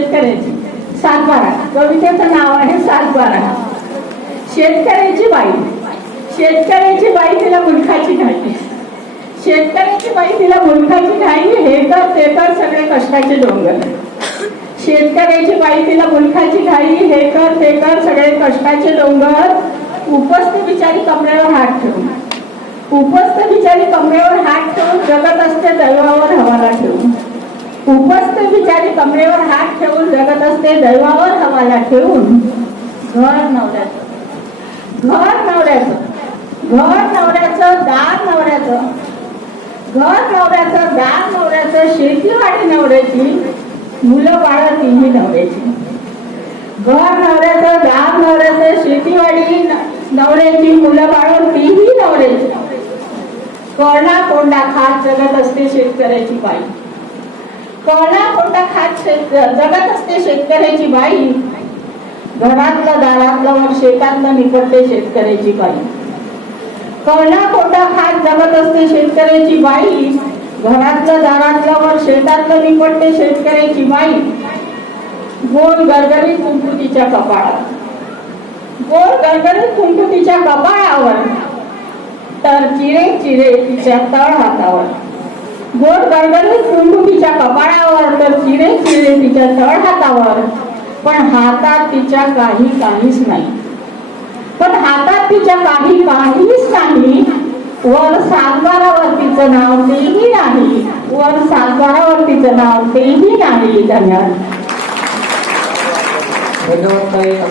शेतकऱ्याची. सातबारा. कवितेचं नाव आहे सातबारा. शेतकऱ्याची बाई. शेतकऱ्याची बाई तिला मुलखाची घाई. शेतकऱ्याची बाई तिला मुलखाची घाई हे कर ते कर सगळे कष्टाचे डोंगर शेतकऱ्याची बाई तिला मुलखाची घाई हे कर ते कर सगळे कष्टाचे डोंगर. उपस्थ बिचारी कमरेवर हात ठेवून. उपस्थ बिचारी कमरेवर हात ठेवून जगत असते दैवावर हवाला ठेवून. उपस्थ बिचारी कमरेवर हात ठेवून जगत असते दैवावर हवाला ठेवून. घर नवऱ्याचं. घर नवऱ्याचं. घर नवऱ्याचं दार नवऱ्याचं. घर नवऱ्याचं दार नवऱ्याचं शेतीवाडी नवऱ्याची मुलं बाळ तिन्ही नवऱ्याची. घर नवऱ्याचं दार नवऱ्याचं शेतीवाडी न- नवऱ्याची मुलं बाळ तीही नवऱ्याची. कर्णा कोंडा खात जगत असते शेतकऱ्याची बाई. कोणा कोणता खात जगत असते शेतकऱ्याची बाई. घरातलं दारातलं वर शेतातलं निपटते शेतकऱ्याची बाई कोणा कोणता खात जगत असते शेतकऱ्याची बाई. घरातलं दारातलं वर शेतातलं निपटते शेतकऱ्याची बाई. गोल गरगरीत कुंकू तिच्या कपाळात गोल गरगरीत कुंकू तिच्या कपाळावर. तर चिरे चिरे तिच्या तळ हातावर. गोड गरगरीत कुंकू तिच्या कपाळावर तर चिरे चिरे तिच्या तळ हातावर. पण हातात तिच्या काही काहीच नाही. पण हातात तिच्या काही काहीच नाही. वर सातबारावर तिचं नाव तेही नाही. वर सातबारावर तिचं नाव तेही नाही. धन्यवाद. धन्यवाद